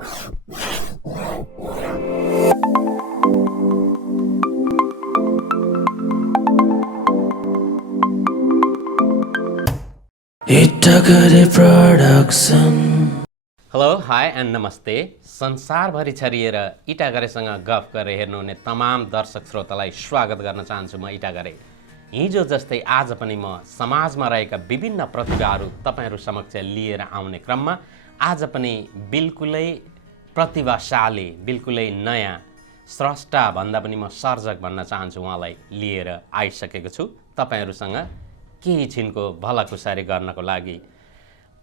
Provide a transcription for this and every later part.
Itagari Production. Hello hi and नमस्ते। संसारभरि छरिएर इटागरेसँग गफ गरेर हेर्नुहुने तमाम दर्शक श्रोतालाई स्वागत गर्न चाहन्छु। म इटागरे। हिजो जस्तै आज पनि म समाजमा रहेका विभिन्न प्रतिभाहरू तपाईहरू समक्ष लिएर आउने क्रममा आज पनि बिल्कुलै प्रतिभाशाली, बिल्कुलै नयाँ स्रष्टा भन्दा पनि म सर्जक भन्न चाहन्छु उहाँलाई लिएर आइसकेको छु तपाईहरूसँग केही छिनको भलाकुसारी गर्नको लागि।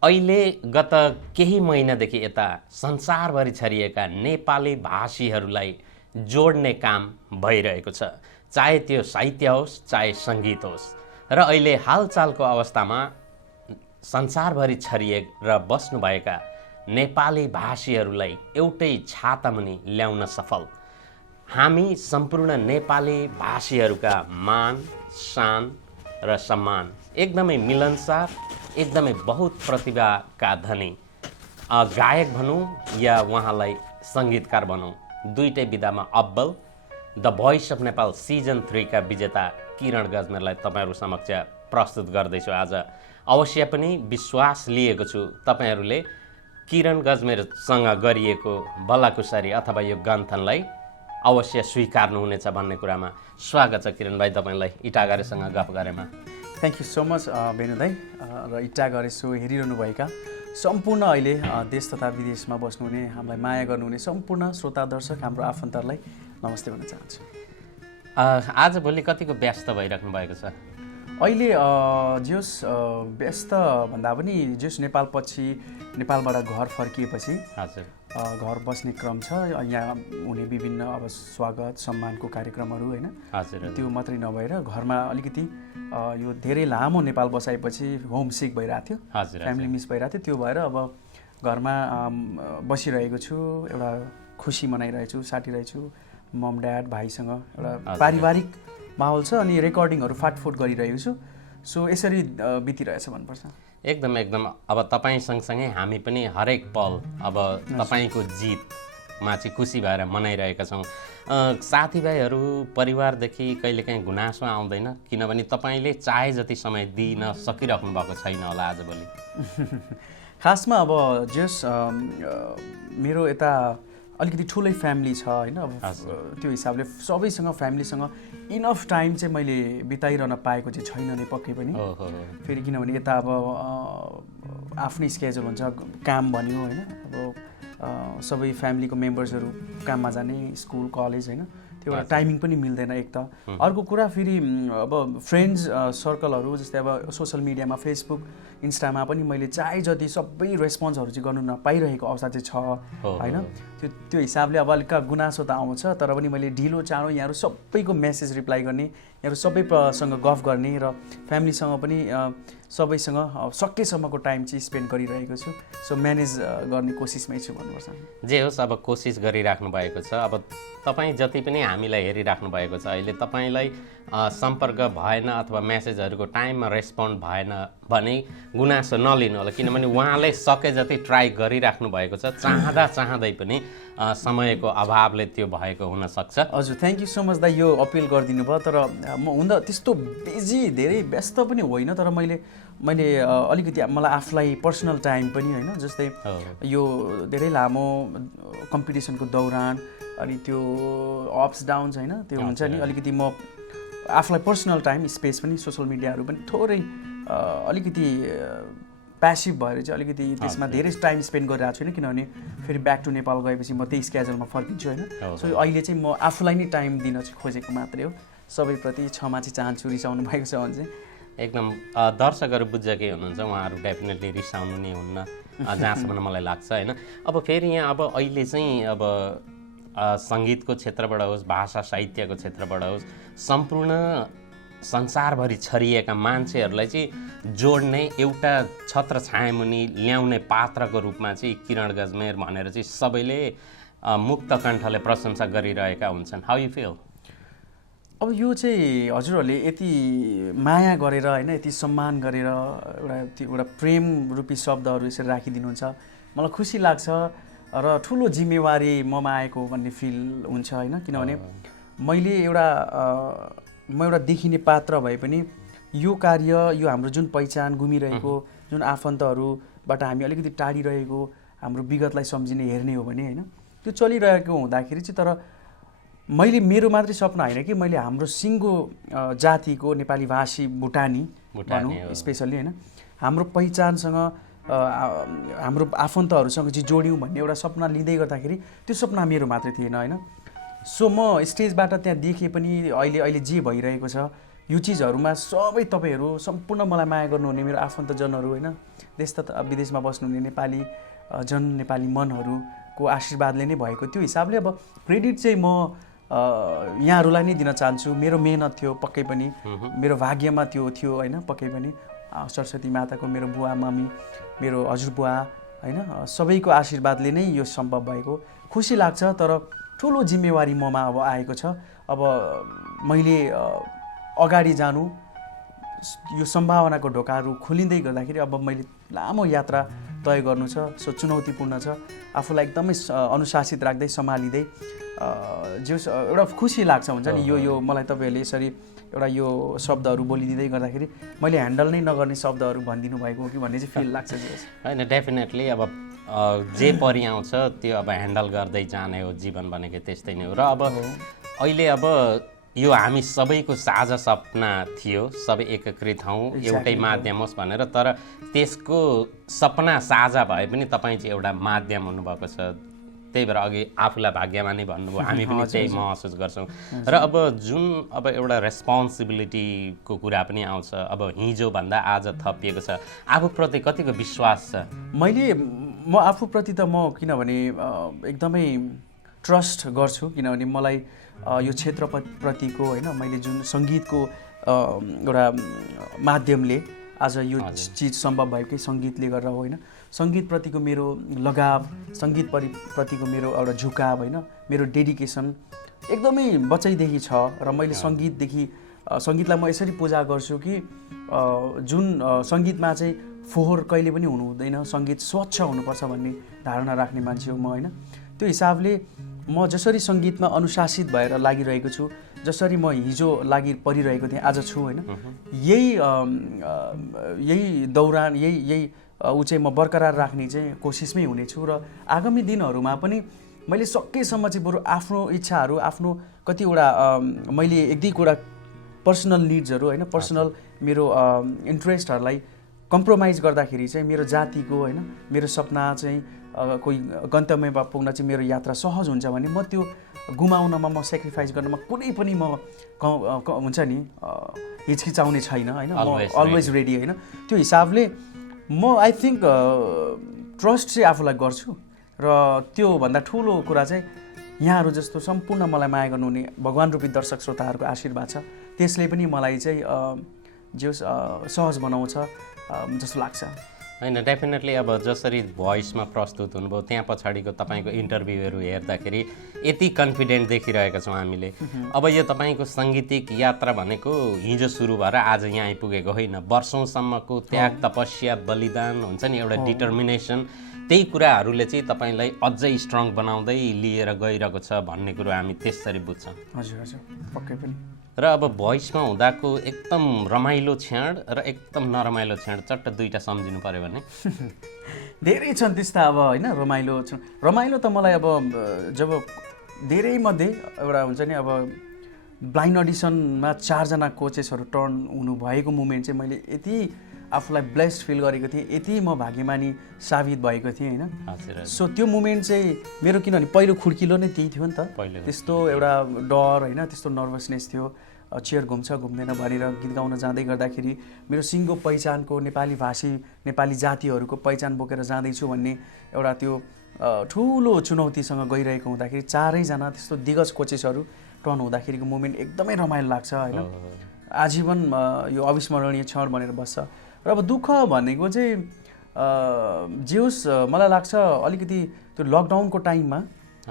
अहिले गत केही महिनादेखि यता संसारभरि छरिएका नेपाली भाषीहरूलाई जोड्ने काम भइरहेको छ, चाहे त्यो साहित्य होस् चाहे सङ्गीत होस्। र अहिले हालचालको अवस्थामा संसारभरि छरिएर बस्नुभएका नेपाली भाषीहरूलाई एउटै छातामुनि ल्याउन सफल हामी सम्पूर्ण नेपाली भाषीहरूका मान, शान र सम्मान एकदमै मिलनसार, एकदमै बहुत प्रतिभाका धनी गायक भनौँ या उहाँलाई सङ्गीतकार भनौँ, दुईटै विधामा अब्बल the voice of Nepal season 3 का विजेता किरण गजमेरलाई तपाईँहरू समक्ष प्रस्तुत गर्दैछु आज। अवश्य पनि विश्वास लिएको छु तपाईँहरूले किरण गजमेरसँग गरिएको भलाकुसारी अथवा यो गन्थनलाई अवश्य स्वीकार्नुहुनेछ भन्ने कुरामा स्वागत छ किरण भाइ तपाईँलाई इटागरेसँग गफ गरेमा। थ्याङ्क यू सो मच बेनु दाई र इटागरे सो हेरिरहनुभएका सम्पूर्ण अहिले देश तथा विदेशमा बस्नुहुने हामीलाई माया गर्नुहुने सम्पूर्ण श्रोता दर्शक हाम्रो आफन्तहरूलाई नमस्ते भन्न चाहन्छु। आजभोलि कतिको व्यस्त भइराख्नु भएको छ? अहिले जोस् व्यस्त भन्दा पनि जोस् नेपालबाट घर फर्किएपछि हजुर घर बस्ने क्रम छ। यहाँ हुने विभिन्न अब स्वागत सम्मानको कार्यक्रमहरू होइन, हजुर त्यो मात्रै नभएर घरमा अलिकति यो धेरै लामो नेपाल बसाएपछि होमसिक भइरहेको थियो, हजुर फ्यामिली मिस भइरहेको थियो। त्यो भएर अब घरमा बसिरहेको छु, एउटा खुसी मनाइरहेको छु, साटिरहेको छु मम ड्याड भाइसँग। एउटा पारिवारिक माहौल छ अनि रेकर्डिङहरू फाटफुट गरिरहेको छु। सो यसरी बितिरहेछ भन्नुपर्छ। एकदम एकदम। अब तपाईँ सँगसँगै हामी पनि हरेक पल अब तपाईँको जितमा चाहिँ खुसी भएर मनाइरहेका छौँ। साथीभाइहरू परिवारदेखि कहिलेकाहीँ गुनासो आउँदैन, किनभने तपाईँले चाहे जति समय दिन सकिराख्नु भएको छैन होला आजभोलि। खासमा अब जस मेरो यता अलिकति ठुलै फ्यामिली छ होइन, अब त्यो हिसाबले सबैसँग फ्यामिलीसँग इनफ टाइम चाहिँ मैले बिताइरहन पाएको चाहिँ छैन नै पक्कै पनि। फेरि किनभने यता अब आफ्नै स्केड्युल हुन्छ, काम भन्यो होइन, अब सबै फ्यामिलीको मेम्बर्सहरू काममा जाने, स्कुल कलेज होइन, त्यो एउटा टाइमिङ पनि मिल्दैन एक त। अर्को कुरा फेरि अब फ्रेन्ड्स सर्कलहरू जस्तै अब सोसल मिडियामा फेसबुक इन्स्टामा पनि मैले चाहे जति सबै रेस्पोन्सहरू चाहिँ गर्नु नपाइरहेको अवस्था चाहिँ छ होइन। त्यो हिसाबले अब अलिक गुनासो त आउँछ, तर पनि मैले ढिलो चाँडो यहाँहरू सबैको मेसेज रिप्लाई गर्ने, यहाँहरू सबैसँग गफ गर्ने र फ्यामिलीसँग पनि सबैसँग सकेसम्मको टाइम चाहिँ स्पेन्ड गरिरहेको छु। सो म्यानेज गर्ने कोसिसमै छु भन्नुपर्छ। जे होस् अब कोसिस गरिराख्नु भएको छ। अब तपाईँ जति पनि हामीलाई हेरिराख्नु भएको छ अहिले, तपाईँलाई सम्पर्क भएन अथवा मेसेजहरूको टाइममा रेस्पोन्ड भएन भने गुनासो नलिनु होला, किनभने उहाँले सके जति ट्राई गरिराख्नु भएको छ। चाहँदै पनि समयको अभावले त्यो भएको हुनसक्छ। हजुर थ्याङ्क यू सो मच दा, यो अपिल गरिदिनु भयो। तर म हुँदा त्यस्तो बिजी धेरै व्यस्त पनि होइन, तर मैले अलिकति मलाई आफूलाई पर्सनल टाइम पनि होइन, जस्तै यो धेरै लामो कम्पिटिसनको दौरान अनि त्यो अप्स डाउन्स होइन, त्यो हुन्छ नि, अलिकति म आफूलाई पर्सनल टाइम स्पेस पनि सोसल मिडियाहरू पनि थोरै अलिकति प्यासिभ भएर चाहिँ अलिकति त्यसमा धेरै टाइम स्पेन्ड गरिरहेको छुइनँ, किनभने फेरि ब्याक टु नेपाल गएपछि म त्यही स्केड्युलमा फर्किन्छु होइन। सो अहिले चाहिँ म आफूलाई नै टाइम दिन चाहिँ खोजेको मात्रै हो। सबैप्रति क्षमा चाहिँ चाहन्छु, रिसाउनु भएको छ भने चाहिँ। एकदम दर्शकहरू बुझ्एकै हुनुहुन्छ, उहाँहरू डेफिनेटली रिसाउनु नै हुन्न जहाँसम्म मलाई लाग्छ होइन। अब फेरि यहाँ अब अहिले चाहिँ अब सङ्गीतको क्षेत्रबाट होस्, भाषा साहित्यको क्षेत्रबाट होस्, सम्पूर्ण संसारभरि छरिएका मान्छेहरूलाई चाहिँ जोड्ने एउटा छत्र छायामुनि ल्याउने पात्रको रूपमा चाहिँ किरण गजमेर भनेर चाहिँ सबैले मुक्त कण्ठले प्रशंसा गरिरहेका हुन्छन्। How you feel? अब यो चाहिँ हजुरहरूले यति माया गरेर होइन, यति सम्मान गरेर एउटा प्रेम रूपी शब्दहरू यसरी राखिदिनुहुन्छ, मलाई खुसी लाग्छ। र ठुलो जिम्मेवारी ममा आएको भन्ने फिल हुन्छ होइन किनभने मैले म एउटा देखिने पात्र भए पनि यो कार्य यो हाम्रो जुन पहिचान गुमिरहेको जुन आफन्तहरूबाट हामी अलिकति टाढिरहेको हाम्रो विगतलाई सम्झिने हेर्ने हो भने होइन त्यो चलिरहेको हुँदाखेरि चाहिँ तर मैले मेरो मात्रै सपना होइन कि मैले हाम्रो सिङ्गो जातिको नेपाली भाषी भुटानी भनौँ स्पेसल्ली होइन हाम्रो पहिचानसँग हाम्रो आफन्तहरूसँग चाहिँ जोड्यौँ भन्ने एउटा सपना लिँदै गर्दाखेरि त्यो सपना मेरो मात्रै थिएन होइन सो म स्टेजबाट त्यहाँ देखेँ पनि अहिले जे भइरहेको छ यो चिजहरूमा सबै तपाईँहरू सम्पूर्ण मलाई माया गर्नुहुने मेरो आफन्तजनहरू होइन देश तथा विदेशमा बस्नुहुने नेपाली नेपाली मनहरूको आशीर्वादले नै भएको त्यो हिसाबले अब क्रेडिट चाहिँ म यहाँहरूलाई नै दिन चाहन्छु मेरो मेहनत थियो पक्कै पनि मेरो भाग्यमा त्यो थियो होइन पक्कै पनि सरस्वती माताको मेरो बुवा मम्मी मेरो हजुरबुवा होइन सबैको आशीर्वादले नै यो सम्भव भएको खुसी लाग्छ तर ठुलो जिम्मेवारी ममा अब आएको छ अब मैले अगाडि जानु यो सम्भावनाको ढोकाहरू खोलिँदै गर्दाखेरि अब मैले लामो यात्रा तय गर्नु छ सो चुनौतीपूर्ण छ आफूलाई एकदमै अनुशासित राख्दै सम्हालिँदै जो एउटा खुसी लाग्छ हुन्छ नि यो मलाई तपाईँहरूले यसरी एउटा यो शब्दहरू बोलिदिँदै गर्दाखेरि मैले ह्यान्डल नै नगर्ने शब्दहरू भनिदिनु भएको हो कि भन्ने चाहिँ फिल लाग्छ होइन डेफिनेटली अब जे परि आउँछ त्यो अब ह्यान्डल गर्दै जाने हो जीवन भनेको त्यस्तै नै हो र अब अहिले अब यो हामी सबैको साझा सपना थियो सबै एकीकृत हौँ एउटै माध्यम होस् भनेर तर त्यसको सपना साझा भए पनि तपाईँ चाहिँ एउटा माध्यम हुनुभएको छ त्यही भएर अघि आफूलाई भाग्यमानी भन्नुभयो हामी पनि त्यही महसुस गर्छौँ र अब जुन अब एउटा रेस्पोन्सिबिलिटीको कुरा पनि आउँछ अब हिजोभन्दा आज थपिएको छ आफूप्रति कतिको विश्वास छ म आफूप्रति त म किनभने एकदमै ट्रस्ट गर्छु किनभने मलाई यो क्षेत्रप्रतिको होइन मैले जुन सङ्गीतको एउटा माध्यमले आज यो चिज सम्भव भएकै सङ्गीतले गरेर हो होइन सङ्गीतप्रतिको मेरो लगाव सङ्गीतप्रतिको मेरो एउटा झुकाव होइन मेरो डेडिकेसन एकदमै बच्चैदेखि छ र मैले सङ्गीतलाई म यसरी पूजा गर्छु कि जुन सङ्गीतमा चाहिँ फोहोर कहिले पनि हुनु हुँदैन सङ्गीत स्वच्छ हुनुपर्छ भन्ने धारणा राख्ने मान्छे हो म होइन त्यो हिसाबले म जसरी सङ्गीतमा अनुशासित भएर लागिरहेको छु जसरी म हिजो लागि परिरहेको थिएँ आज छु होइन यही दौरान यही ऊ चाहिँ म बरकरार राख्ने चाहिँ कोसिसमै हुनेछु र आगामी दिनहरूमा पनि मैले सकेसम्म चाहिँ बरु आफ्नो इच्छाहरू आफ्नो कतिवटा मैले एक दुईवटा पर्सनल निड्सहरू होइन पर्सनल मेरो इन्ट्रेस्टहरूलाई कम्प्रोमाइज गर्दाखेरि चाहिँ मेरो जातिको होइन मेरो सपना चाहिँ कोही गन्तव्यमा पुग्न चाहिँ मेरो यात्रा सहज हुन्छ भने म त्यो गुमाउनमा म सेक्रिफाइस गर्नमा कुनै पनि म हुन्छ नि हिचकिचाउने छैन होइन म अलवेज रेडी होइन त्यो हिसाबले म आई थिङ्क ट्रस्ट चाहिँ आफूलाई गर्छु र त्योभन्दा ठुलो कुरा चाहिँ यहाँहरू जस्तो सम्पूर्ण मलाई माया गर्नुहुने भगवान् रूपी दर्शक श्रोताहरूको आशीर्वाद छ त्यसले पनि मलाई चाहिँ जो सहज बनाउँछ जस्तो लाग्छ होइन डेफिनेटली अब जसरी भोइसमा प्रस्तुत हुनुभयो त्यहाँ पछाडिको तपाईँको इन्टरभ्यूहरू हेर्दाखेरि यति कन्फिडेन्ट देखिरहेका छौँ हामीले अब यो तपाईँको साङ्गीतिक यात्रा भनेको हिजो सुरु भएर आज यहाँ आइपुगेको होइन वर्षौँसम्मको त्याग तपस्या बलिदान हुन्छ नि एउटा डिटर्मिनेसन त्यही कुराहरूले चाहिँ तपाईँलाई अझै स्ट्रङ बनाउँदै लिएर गइरहेको छ भन्ने कुरो हामी त्यसरी बुझ्छौँ हजुर पक्कै पनि र अब भोइसमा हुँदाको एकदम रमाइलो क्षण र एकदम नरमाइलो क्षण चट्ट दुईवटा सम्झिनु पऱ्यो भने धेरै छन् त्यस्ता अब होइन रमाइलो त मलाई अब जब धेरै मध्ये एउटा हुन्छ नि अब ब्लाइन्ड अडिसनमा 4 जना कोचेसहरू टर्न हुनुभएको मुमेन्ट चाहिँ मैले यति आफूलाई ब्लेस्ड फिल गरेको थिएँ यति म भाग्यमानी साबित भएको थिएँ होइन सो त्यो मुमेन्ट चाहिँ मेरो किनभने पहिलो खुड्किलो नै त्यही थियो नि त त्यस्तो एउटा डर होइन त्यस्तो नर्भसनेस थियो चेयर घुम्छ घुम्दैन भनेर गीत गाउन जाँदै गर्दाखेरि मेरो सिङ्गो पहिचानको नेपाली भाषी नेपाली जातिहरूको पहिचान बोकेर जाँदैछु भन्ने एउटा त्यो ठुलो चुनौतीसँग गइरहेको हुँदाखेरि 4 जना त्यस्तो दिग्गज कोचेसहरू टर्न हुँदाखेरिको मुमेन्ट एकदमै रमाइलो लाग्छ होइन आजीवन यो अविस्मरणीय क्षण बनेर बस्छ र अब दुःख भनेको चाहिँ जे होस् मलाई लाग्छ अलिकति त्यो लकडाउनको टाइममा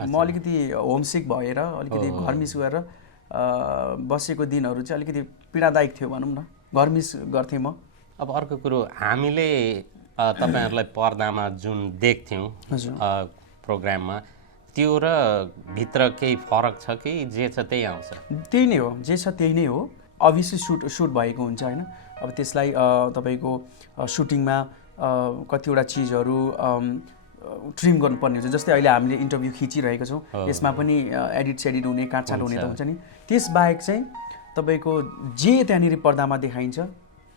म अलिकति होमसिक भएर अलिकति घरमिस गरेर बसेको दिनहरू चाहिँ अलिकति पीडादायक थियो भनौँ न घरमिस गर्थेँ म अब अर्को कुरो हामीले तपाईँहरूलाई पर्दामा जुन देख्थ्यौँ प्रोग्राममा त्यो र भित्र केही फरक छ कि जे छ त्यही आउँछ? त्यही नै हो, जे छ त्यही नै हो। अभियसली सुट भएको हुन्छ होइन। अब त्यसलाई तपाईँको सुटिङमा कतिवटा चिजहरू ट्रिम गर्नुपर्ने हुन्छ। जस्तै अहिले हामीले इन्टरभ्यू खिचिरहेको छौँ, यसमा पनि एडिट हुने, काटछाट हुने त हुन्छ नि। त्यसबाहेक चाहिँ तपाईँको जे त्यहाँनिर पर्दामा देखाइन्छ,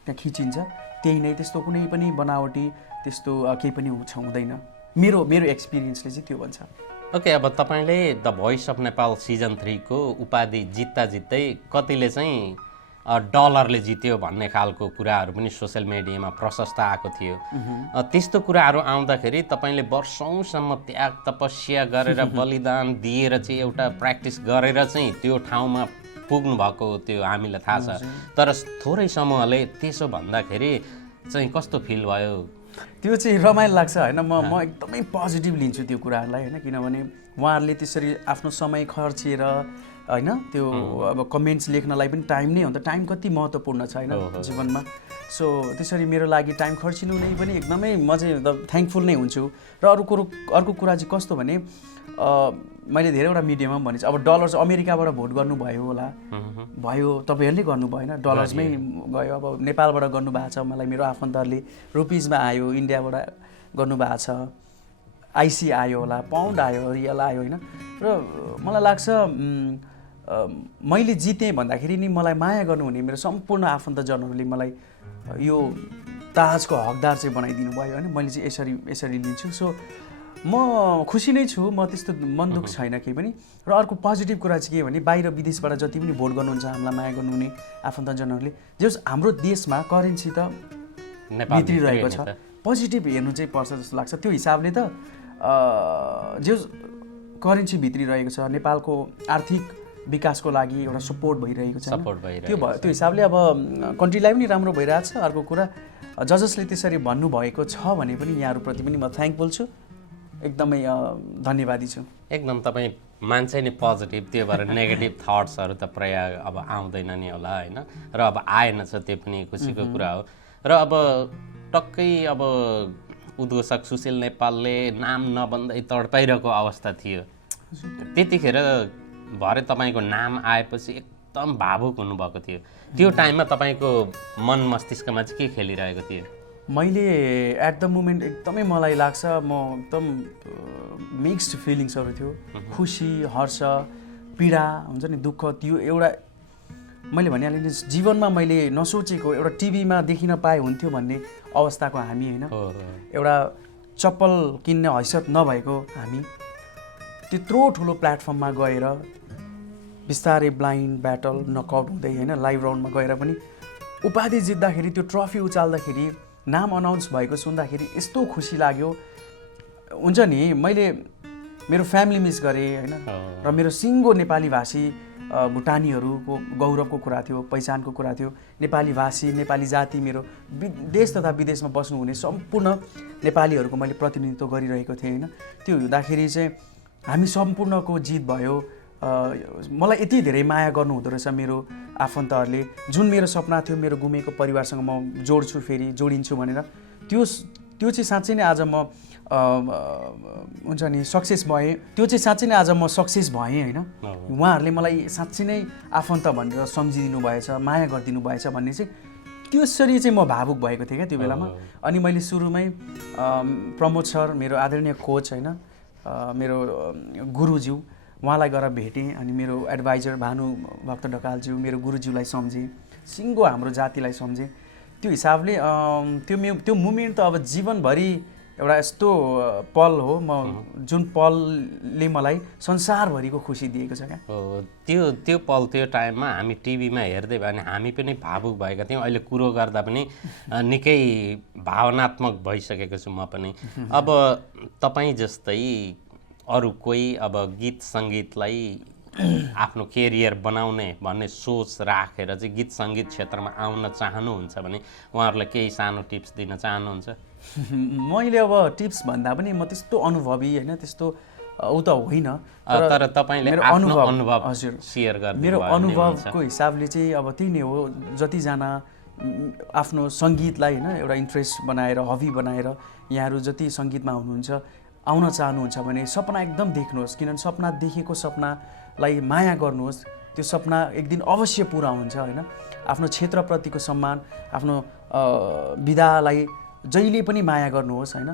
त्यहाँ खिचिन्छ, त्यही नै, त्यस्तो कुनै पनि बनावटी त्यस्तो केही पनि हुँदैन। मेरो एक्सपिरियन्सले चाहिँ त्यो भन्छ। ओके, अब तपाईँले the voice of Nepal season 3 को उपाधि जित्दै कतिले चाहिँ डलरले जित्यो भन्ने खालको कुराहरू पनि सोसियल मिडियामा प्रशस्त आएको थियो। त्यस्तो कुराहरू आउँदाखेरि तपाईँले वर्षौँसम्म त्याग तपस्या गरेर बलिदान दिएर चाहिँ एउटा प्र्याक्टिस गरेर चाहिँ त्यो ठाउँमा पुग्नु भएको त्यो हामीलाई थाहा छ। तर थोरै समूहले त्यसो भन्दाखेरि चाहिँ कस्तो फिल भयो? त्यो चाहिँ रमाइलो लाग्छ होइन। म एकदमै पोजिटिभ लिन्छु त्यो कुराहरूलाई होइन, किनभने उहाँहरूले त्यसरी आफ्नो समय खर्चेर होइन त्यो अब कमेन्ट्स लेख्नलाई पनि टाइम नै हो नि त। टाइम कति महत्त्वपूर्ण छ होइन जीवनमा। सो त्यसरी मेरो लागि टाइम खर्चिनु नै पनि एकदमै म चाहिँ थ्याङ्कफुल नै हुन्छु। र अर्को कुरा चाहिँ कस्तो भने मैले धेरैवटा मिडियामा पनि भनेको छु, अब डलर्स अमेरिकाबाट भोट गर्नुभयो होला, भयो, तपाईँहरूले गर्नु भएन, डलर्समै गयो। अब नेपालबाट गर्नुभएको छ, मलाई मेरो आफन्तहरूले रुपिजमा आयो, इन्डियाबाट गर्नुभएको छ, आइसी आयो होला, पाउन्ड आयो, रियल आयो होइन। र मलाई लाग्छ मैले जितेँ भन्दाखेरि नि मलाई माया गर्नुहुने मेरो सम्पूर्ण आफन्तजनहरूले मलाई यो ताजको हकदार चाहिँ बनाइदिनु भयो होइन। मैले चाहिँ यसरी लिन्छु। सो म खुसी नै छु, म त्यस्तो मन दुःख छैन केही पनि। र अर्को पोजिटिभ कुरा चाहिँ के भने बाहिर विदेशबाट जति पनि भोट गर्नुहुन्छ हामीलाई माया गर्नुहुने आफन्तजनहरूले, जस हाम्रो देशमा करेन्सी त भित्रिरहेको छ, पोजिटिभ हेर्नु चाहिँ पर्छ जस्तो लाग्छ। त्यो हिसाबले त जो करेन्सी भित्रिरहेको छ, नेपालको आर्थिक विकासको लागि एउटा सपोर्ट भइरहेको छ, त्यो हिसाबले अब कन्ट्रीलाई पनि राम्रो भइरहेको छ। अर्को कुरा जजसले त्यसरी भन्नुभएको छ भने पनि यहाँहरूप्रति पनि म थ्याङ्कफुल छु, एकदमै धन्यवादी छु। एकदम तपाईँ मान्छे नै पोजिटिभ, त्यो भएर नेगेटिभ थट्सहरू त प्रायः अब आउँदैन नि होला होइन। र अब आएन छ, त्यो पनि खुसीको कुरा हो। र अब टक्कै अब उद्घोषक सुशील नेपालले नाम नबन्दै तडपाइरहेको अवस्था थियो, त्यतिखेर भरे तपाईँको नाम आएपछि एकदम भावुक हुनुभएको थियो। त्यो टाइममा तपाईँको मन मस्तिष्कमा चाहिँ के खेलिरहेको थियो? मैले एट द मोमेन्ट एकदमै मलाई लाग्छ म एकदम मिक्स्ड फिलिङ्सहरू थियो, खुसी, हर्ष, पीडा हुन्छ नि, दुःख। त्यो एउटा मैले भनिहालेँ नि, जीवनमा मैले नसोचेको एउटा टिभीमा देखिन पाए हुन्थ्यो भन्ने अवस्थाको हामी होइन, एउटा चप्पल किन्ने हैसियत नभएको हामी त्यत्रो ठुलो प्लेटफर्ममा गएर बिस्तारै ब्लाइन्ड ब्याटल नकआउट हुँदै होइन लाइभ राउन्डमा गएर पनि उपाधि जित्दाखेरि त्यो ट्रफी उचाल्दाखेरि नाम अनाउन्स भएको सुन्दाखेरि यस्तो खुसी लाग्यो। हुन्छ नि, मैले मेरो फ्यामिली मिस गरेँ होइन, र मेरो सिङ्गो नेपाली भाषी भुटानीहरूको गौरवको कुरा थियो, पहिचानको कुरा थियो। नेपाली भाषी, नेपाली जाति, मेरो देश तथा विदेशमा बस्नुहुने सम्पूर्ण नेपालीहरूको मैले प्रतिनिधित्व गरिरहेको थिएँ होइन। त्यो हुँदाखेरि चाहिँ हामी सम्पूर्णको जित भयो। मलाई यति धेरै माया गर्नुहुँदो रहेछ मेरो आफन्तहरूले, जुन मेरो सपना थियो मेरो गुमेको परिवारसँग म जोडिन्छु भनेर, त्यो चाहिँ साँच्चै नै आज म हुन्छ नि सक्सेस भएँ। त्यो चाहिँ साँच्चै नै आज म सक्सेस भएँ होइन। उहाँहरूले मलाई साँच्चै नै आफन्त भनेर सम्झिदिनु भएछ, माया गरिदिनु भएछ भन्ने चाहिँ त्यसरी चाहिँ म भावुक भएको थिएँ क्या त्यो बेलामा। अनि मैले सुरुमै प्रमोद सर, मेरो आदरणीय कोच होइन, मेरो गुरुज्यू, उहाँलाई गएर भेटेँ। अनि मेरो एडभाइजर भानुभक्त ढकालज्यू, मेरो गुरुज्यूलाई सम्झेँ, सिङ्गो हाम्रो जातिलाई सम्झेँ। त्यो हिसाबले त्यो मुमेन्ट त अब जीवनभरि एउटा यस्तो पल हो, म जुन पलले मलाई संसारभरिको खुसी दिएको छ क्या। त्यो पल, त्यो टाइममा हामी टिभीमा हेर्दै भयो भने हामी पनि भावुक भएका थियौँ। अहिले कुरो गर्दा पनि निकै भावनात्मक भइसकेको छु म पनि। अब तपाईँ जस्तै अरू कोही अब गीत सङ्गीतलाई आफ्नो केरियर बनाउने भन्ने सोच राखेर चाहिँ गीत सङ्गीत क्षेत्रमा आउन चाहनुहुन्छ भने उहाँहरूलाई केही सानो टिप्स दिन चाहनुहुन्छ? मैले अब टिप्स भन्दा पनि म त्यस्तो अनुभवी होइन, त्यस्तो ऊ त होइन, तर तपाईँले आफ्नो अनुभव हजुर सेयर गर्नु। मेरो अनुभवको हिसाबले चाहिँ अब त्यही नै हो, जतिजना आफ्नो सङ्गीतलाई होइन एउटा इन्ट्रेस्ट बनाएर, हबी बनाएर यहाँहरू जति सङ्गीतमा हुनुहुन्छ, आउन चाहनुहुन्छ भने सपना एकदम देख्नुहोस्, किनभने सपना देखेको सपनालाई माया गर्नुहोस्। त्यो सपना एक दिन अवश्य पुरा हुन्छ होइन। आफ्नो क्षेत्रप्रतिको सम्मान, आफ्नो विधालाई जहिले पनि माया गर्नुहोस् होइन।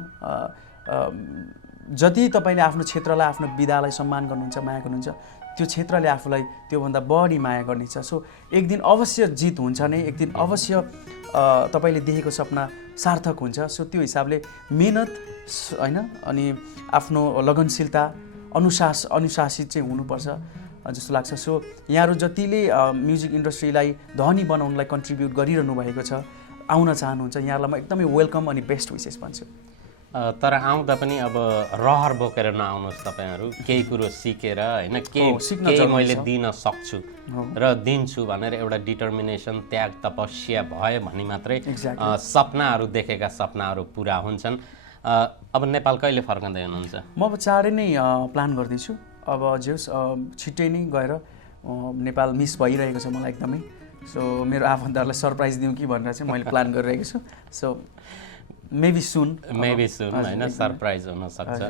जति तपाईँले आफ्नो क्षेत्रलाई, आफ्नो विधालाई सम्मान गर्नुहुन्छ, माया गर्नुहुन्छ, त्यो क्षेत्रले आफूलाई त्योभन्दा बढी माया गर्नेछ। सो एक दिन अवश्य जित हुन्छ नै, एक दिन अवश्य तपाईँले देखेको सपना सार्थक हुन्छ। सो त्यो हिसाबले मेहनत होइन अनि आफ्नो लगनशीलता, अनुशासित चाहिँ हुनुपर्छ जस्तो लाग्छ। सो यहाँहरू जतिले म्युजिक इन्डस्ट्रीलाई धनी बनाउनलाई कन्ट्रिब्युट गरिरहनु भएको छ, आउन चाहनुहुन्छ, यहाँहरूलाई म एकदमै वेलकम अनि बेस्ट विसेस भन्छु। तर आउँदा पनि अब रहर बोकेर नआउनुहोस् तपाईँहरू, केही कुरो सिकेर होइन, केही मैले दिन सक्छु र दिन्छु भनेर एउटा डिटर्मिनेसन, त्याग, तपस्या भयो भने मात्रै सपनाहरू देखेका सपनाहरू पुरा हुन्छन्। अब नेपाल कहिले फर्कँदै हुनुहुन्छ? म अब चाँडै नै प्लान गर्दैछु। अब जे होस् छिट्टै नै गएर नेपाल मिस भइरहेको छ मलाई एकदमै। सो मेरो आफन्तहरूलाई सरप्राइज दिउँ कि भनेर चाहिँ मैले प्लान गरिरहेको छु। सो मेबी सुन होइन, सरप्राइज हुनसक्छ।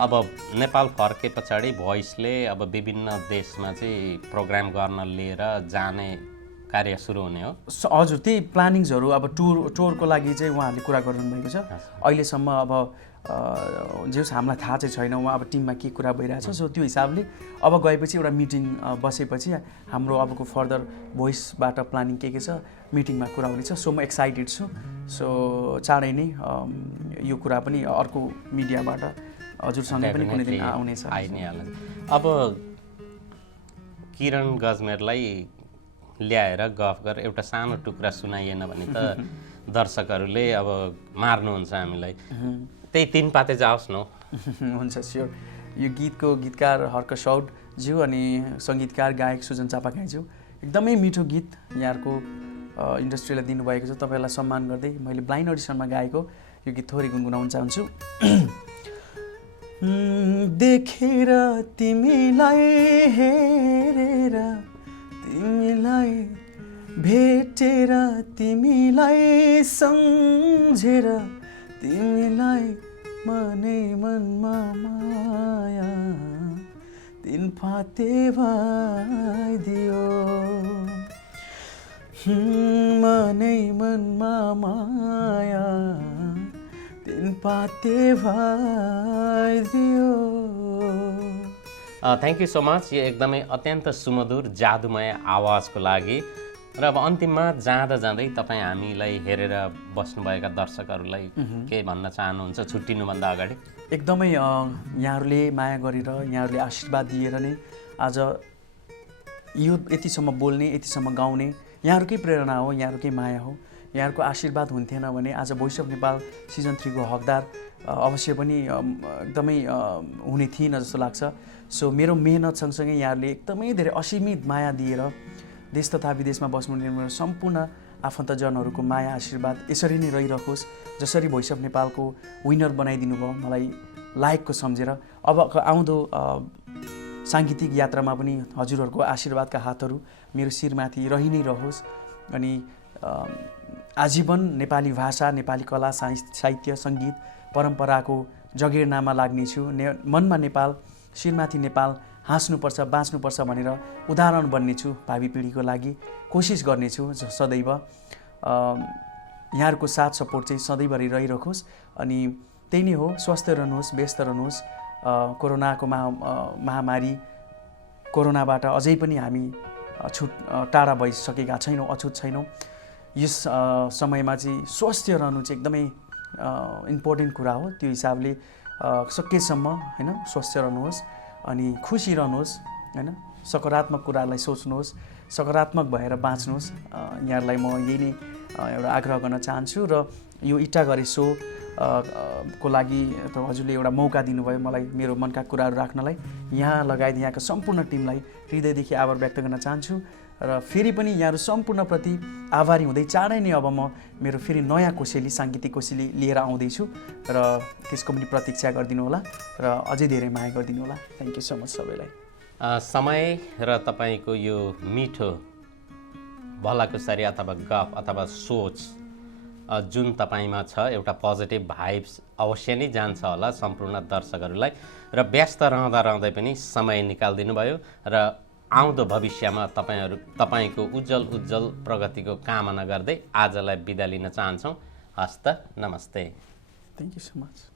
अब नेपाल फर्के पछाडि भोइसले अब विभिन्न देशमा चाहिँ प्रोग्राम गर्न लिएर जाने कार्य सुरु हुने हो? हजुर, त्यही प्लानिङ्सहरू अब टुरको लागि चाहिँ उहाँहरूले कुरा गर्नुभएको छ। अहिलेसम्म अब जे होस् हामीलाई थाहा चाहिँ छैन उहाँ अब टिममा के कुरा भइरहेछ। सो त्यो हिसाबले अब गएपछि एउटा मिटिङ बसेपछि हाम्रो अबको फर्दर भोइसबाट प्लानिङ के छ मिटिङमा कुरा हुनेछ। सो म एक्साइटेड छु। सो चाँडै नै यो कुरा पनि अर्को मिडियाबाट हजुरसँगै पनि कुनै दिन आउनेछ। अब किरण गजमेरलाई ल्याएर गफ गरेर एउटा सानो टुक्रा सुनाइएन भने त दर्शकहरूले अब मार्नुहुन्छ हामीलाई। त्यही 3 पाते जाओस् न। हुन्छ, स्योर। यो गीतको गीतकार हर्क सौदज्यू अनि सङ्गीतकार गायक सुजन चापागाईज्यू, एकदमै मिठो गीत यहाँहरूको इन्डस्ट्रीलाई दिनुभएको छ। तपाईँहरूलाई सम्मान गर्दै मैले ब्लाइन्ड अडिसनमा गाएको यो गीत थोरै गुनगुनाउन चाहन्छु। देखेर तिमीलाई, हेरेर तिमीलाई, भेटेर तिमीलाई, सम्झेर तिमीलाई, मनै मनमा माया 3 पाते भइदियो, मनै मनमा माया 3 पाते भइदियो। थ्याङ्क यू सो मच यो एकदमै अत्यन्त सुमधुर जादुमय आवाजको लागि। र अब अन्तिममा जाँदा जाँदै तपाईँ हामीलाई हेरेर बस्नुभएका दर्शकहरूलाई के भन्न चाहनुहुन्छ छुट्टिनुभन्दा अगाडि? एकदमै यहाँहरूले माया गरेर, यहाँहरूले आशीर्वाद दिएर नै आज यो यतिसम्म बोल्ने, यतिसम्म गाउने यहाँहरूकै प्रेरणा हो, यहाँहरूकै माया हो। यहाँहरूको आशीर्वाद हुन्थेन भने आज भोइस अफ नेपाल सिजन 3 को हकदार अवश्य पनि एकदमै हुने थिएन जस्तो लाग्छ। सो मेरो मेहनत सँगसँगै यहाँहरूले एकदमै धेरै असीमित माया दिएर देश तथा विदेशमा बस्नुहुने मेरो सम्पूर्ण आफन्तजनहरूको माया आशीर्वाद यसरी नै रहिरहोस्। जसरी भोइस अफ नेपालको विनर बनाइदिनु भयो मलाई लायकको सम्झेर, अब आउँदो साङ्गीतिक यात्रामा पनि हजुरहरूको आशीर्वादका हातहरू मेरो शिरमाथि रहि नै रहोस्। अनि आजीवन नेपाली भाषा, नेपाली कला, साहित्य, सङ्गीत, परम्पराको जगेर्नामा लाग्नेछु। मनमा नेपाल, शिरमाथि नेपाल, हाँस्नुपर्छ, बाँच्नुपर्छ भनेर उदाहरण बन्नेछु भावी पिँढीको लागि। कोसिस गर्नेछु सदैव। यहाँहरूको साथ सपोर्ट चाहिँ सधैँभरि रहिरहोस्। अनि त्यही नै हो, स्वस्थ रहनुहोस्, व्यस्त रहनुहोस्। कोरोनाको महामारी, कोरोनाबाट अझै पनि हामी टाढा भइसकेका छैनौँ, अछुत छैनौँ। यस समयमा चाहिँ स्वस्थ रहनु चाहिँ एकदमै इम्पोर्टेन्ट कुरा हो। त्यो हिसाबले सकेसम्म होइन स्वस्थ रहनुहोस् अनि खुसी रहनुहोस् होइन। सकारात्मक कुरालाई सोच्नुहोस्, सकारात्मक भएर बाँच्नुहोस्। यहाँहरूलाई म यही नै एउटा आग्रह गर्न चाहन्छु। र यो इट्टा गरे सो को लागि हजुरले एउटा मौका दिनुभयो मलाई मेरो मनका कुराहरू राख्नलाई। यहाँ लगायत यहाँका सम्पूर्ण टिमलाई हृदयदेखि आभार व्यक्त गर्न चाहन्छु। र फेरि पनि यहाँहरू सम्पूर्णप्रति आभारी हुँदै चाँडै नै अब म मेरो फेरि नयाँ कोसेली, साङ्गीतिक कोसेली लिएर आउँदैछु र त्यसको पनि प्रतीक्षा गरिदिनु होला र अझै धेरै माया गरिदिनु होला। थ्याङ्क यू सो मच सबैलाई। समय र तपाईँको यो मिठो भलाकुसारी अथवा गफ अथवा सोच जुन तपाईँमा छ एउटा पोजिटिभ भाइब्स अवश्य नै जान्छ होला सम्पूर्ण दर्शकहरूलाई र व्यस्त रहँदा रहँदै पनि समय निकालिदिनु भयो र आउँदो भविष्यमा तपाईँको उज्जवल प्रगतिको कामना गर्दै आजलाई बिदा लिन चाहन्छौँ। हस्त नमस्ते। Thank you so much.